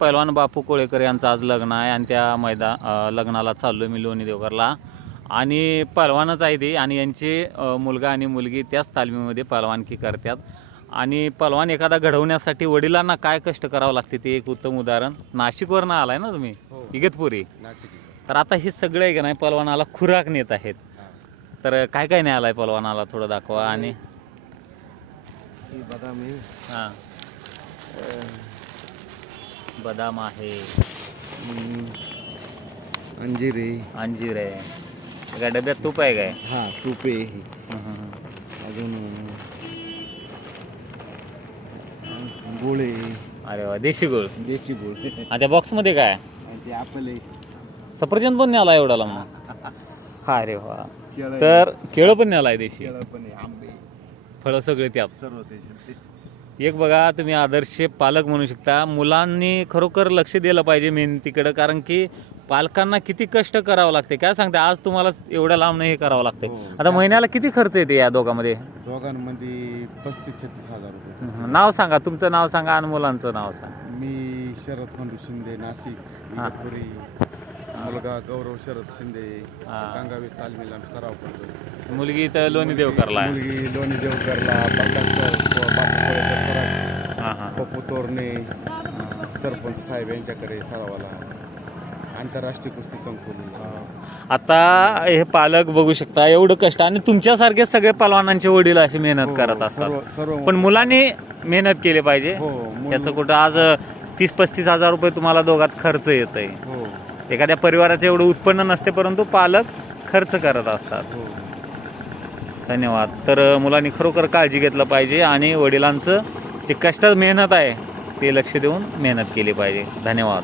पैलवान बापू कोळेकर यांचं आज लग्न आहे आणि त्या लग्नाला चाललो मी लोणी देवघरला आणि पैलवानच आहे ते आणि यांचे मुलगा आणि मुलगी त्याच तालमीमध्ये पैलवानकी करतात आणि पैलवान एखादा घडवण्यासाठी वडिलांना काय कष्ट करावं लागते ते एक उत्तम उदाहरण. नाशिकवरनं आलाय ना तुम्ही? इगतपुरी. तर आता हे सगळे आहे का नाही पैलवानाला खुराक नेत आहेत. तर काय काय नाही आलाय पैलवानाला थोडं दाखवा. आणि बदाम आहे, हां बदाम आहे, अंजीर आहे, अंजीर आहे, काय डब्यात तूप आहे काय? हा तूप आहे, अजून गोळ आहे. अरे वा, देशी गोळ. देशी गोळ. आणि त्या बॉक्समध्ये काय? आणि ते ॲपल आहे. सफरचंद पण न्याला एवढाला मग? हा अरे वा. तर केळं पण न्यालाय देशी. केळं पण आहे, आंबे, फळं सगळे त्यात. सर्व त्याच्यात. एक बघा तुम्ही आदर्श पालक म्हणू शकता. मुलांनी खरोखर लक्ष दिलं पाहिजे मेहनतीकडं, कारण की पालकांना किती कष्ट करावं लागते. काय सांगते आज तुम्हाला एवढ्या लांब हे करावं लागते. आता महिन्याला किती खर्च येते या दोघांमध्ये? दोघांमध्ये 35-36 हजार रुपये. नाव सांगा, तुमचं नाव सांगा आणि मुलांचं नाव सांगा. मी शरद खंडू शिंदे, नाशिक, इगतपुरी. मुलगा गौरव शरद शिंदे, गंगावेश तालमीला सराव करतो. मुलगी तर लोणी देवकरला आहे. मुलगी लोणी देवकरला, प्रकाश बापू कोळेकर सराव, पप्पू तोरणे सरपंच साहेब यांच्याकडे सरावाला, आंतरराष्ट्रीय कुस्ती संकुल. आता हे पालक बघू शकता एवढं कष्ट, आणि तुमच्यासारखे सगळे पलवानांचे वडील अशी मेहनत करत असतात. पण मुलांनी मेहनत केली पाहिजे. त्याचं कुठं आज 30-35 हजार रुपये तुम्हाला दोघात खर्च येत आहे. एखाद्या परिवाराचं एवढं उत्पन्न नसते, परंतु पालक खर्च करत असतात. धन्यवाद. तर मुलांनी खरोखर काळजी घेतलं पाहिजे आणि वडिलांचं जे कष्ट मेहनत आहे ते लक्ष देऊन मेहनत केली पाहिजे. धन्यवाद.